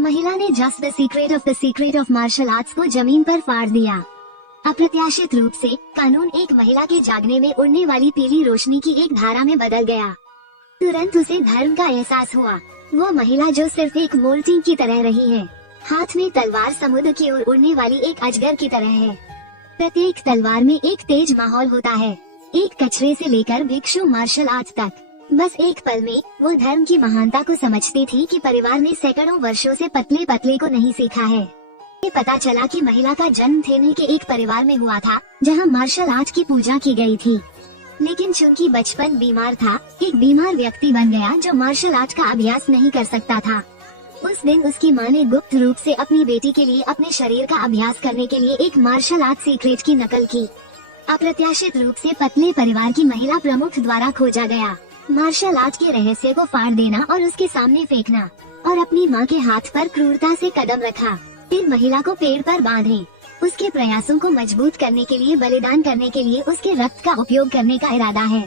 महिला ने just the secret of martial arts को जमीन पर फाड़ दिया। अप्रत्याशित रूप से कानून एक महिला के जागने में उड़ने वाली पीली रोशनी की एक धारा में बदल गया। तुरंत उसे धर्म का एहसास हुआ। वो महिला जो सिर्फ एक मोल्टिंग की तरह रही है, हाथ में तलवार समुद्र की ओर उड़ने वाली एक अजगर की तरह है। प्रत्येक तलवार में एक तेज माहौल होता है, एक कचरे से लेकर भिक्षु मार्शल आर्ट तक। बस एक पल में वो धर्म की महानता को समझती थी कि परिवार ने सैकड़ों वर्षों से पतले पतले को नहीं सीखा है। ये पता चला कि महिला का जन्म थेनी के एक परिवार में हुआ था जहां मार्शल आर्ट की पूजा की गई थी। लेकिन चूंकि बचपन बीमार था, एक बीमार व्यक्ति बन गया जो मार्शल आर्ट का अभ्यास नहीं कर सकता था। उस दिन उसकी मां ने गुप्त रूप से अपनी बेटी के लिए अपने शरीर का अभ्यास करने के लिए एक मार्शल आर्ट सीक्रेट की नकल की। अप्रत्याशित रूप से पतले परिवार की महिला प्रमुख द्वारा खोजा गया। मार्शल आर्ट के रहस्य को फाड़ देना और उसके सामने फेंकना और अपनी मां के हाथ पर क्रूरता से कदम रखा। फिर महिला को पेड़ पर बांधे। उसके प्रयासों को मजबूत करने के लिए बलिदान करने के लिए उसके रक्त का उपयोग करने का इरादा है।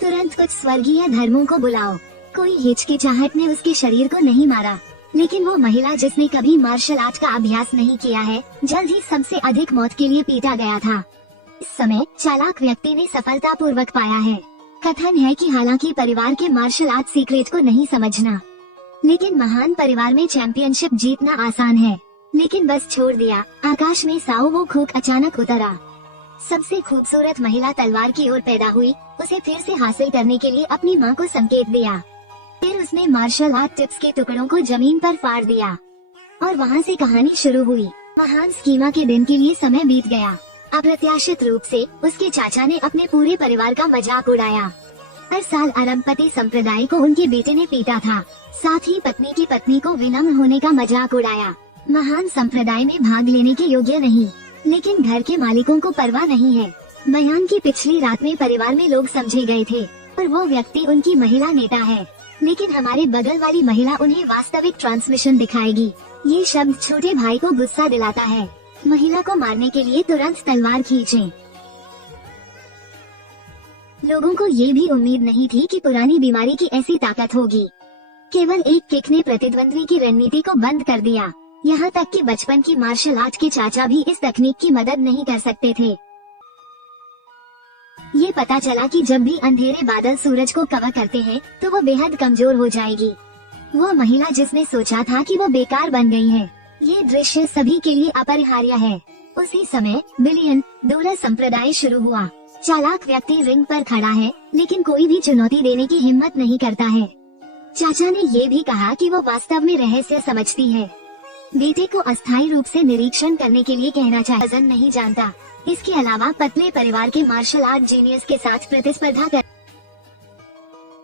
तुरंत कुछ स्वर्गीय धर्मों को बुलाओ। कोई हिचकिचाहट ने उसके शरीर को नहीं मारा, लेकिन वो महिला जिसने कभी मार्शल आर्ट का अभ्यास नहीं किया है, जल्द ही सबसे अधिक मौत के लिए पीटा गया था। इस समय चालाक व्यक्ति ने सफलतापूर्वक पाया है। कथन है कि हालांकि परिवार के मार्शल आर्ट सीक्रेट को नहीं समझना, लेकिन महान परिवार में चैंपियनशिप जीतना आसान है। लेकिन बस छोड़ दिया आकाश में साओ वो खूक अचानक उतरा। सबसे खूबसूरत महिला तलवार की ओर पैदा हुई, उसे फिर से हासिल करने के लिए अपनी मां को संकेत दिया। फिर उसने मार्शल आर्ट टिप्स के टुकड़ों को जमीन पर फाड़ दिया और वहां से कहानी शुरू हुई। महान स्कीमा के दिन के लिए समय बीत गया। अप्रत्याशित रूप से उसके चाचा ने अपने पूरे परिवार का मजाक उड़ाया। हर साल अरबपति संप्रदाय को उनके बेटे ने पीटा था, साथ ही पत्नी की पत्नी को विनम्र होने का मजाक उड़ाया। महान संप्रदाय में भाग लेने के योग्य नहीं, लेकिन घर के मालिकों को परवाह नहीं है। बयान की पिछली रात में परिवार में लोग समझे गए थे और वो व्यक्ति उनकी महिला नेता है, लेकिन हमारे बगल वाली महिला उन्हें वास्तविक ट्रांसमिशन दिखाएगी। ये शब्द छोटे भाई को गुस्सा दिलाता है। महिला को मारने के लिए तुरंत तलवार खींचें। लोगों को ये भी उम्मीद नहीं थी कि पुरानी बीमारी की ऐसी ताकत होगी। केवल एक किक ने प्रतिद्वंद्वी की रणनीति को बंद कर दिया। यहाँ तक कि बचपन की मार्शल आर्ट के चाचा भी इस तकनीक की मदद नहीं कर सकते थे। ये पता चला कि जब भी अंधेरे बादल सूरज को कवर करते हैं तो वो बेहद कमजोर हो जाएगी। वो महिला जिसने सोचा था कि वो बेकार बन गई है, ये दृश्य सभी के लिए अपरिहार्य है। उसी समय बिलियन डॉलर संप्रदाय शुरू हुआ। चालाक व्यक्ति रिंग पर खड़ा है, लेकिन कोई भी चुनौती देने की हिम्मत नहीं करता है। चाचा ने ये भी कहा कि वो वास्तव में रहस्य समझती है। बेटे को अस्थायी रूप से निरीक्षण करने के लिए कहना चाहिए नहीं जानता। इसके अलावा पतले परिवार के मार्शल आर्ट जीनियस के साथ प्रतिस्पर्धा कर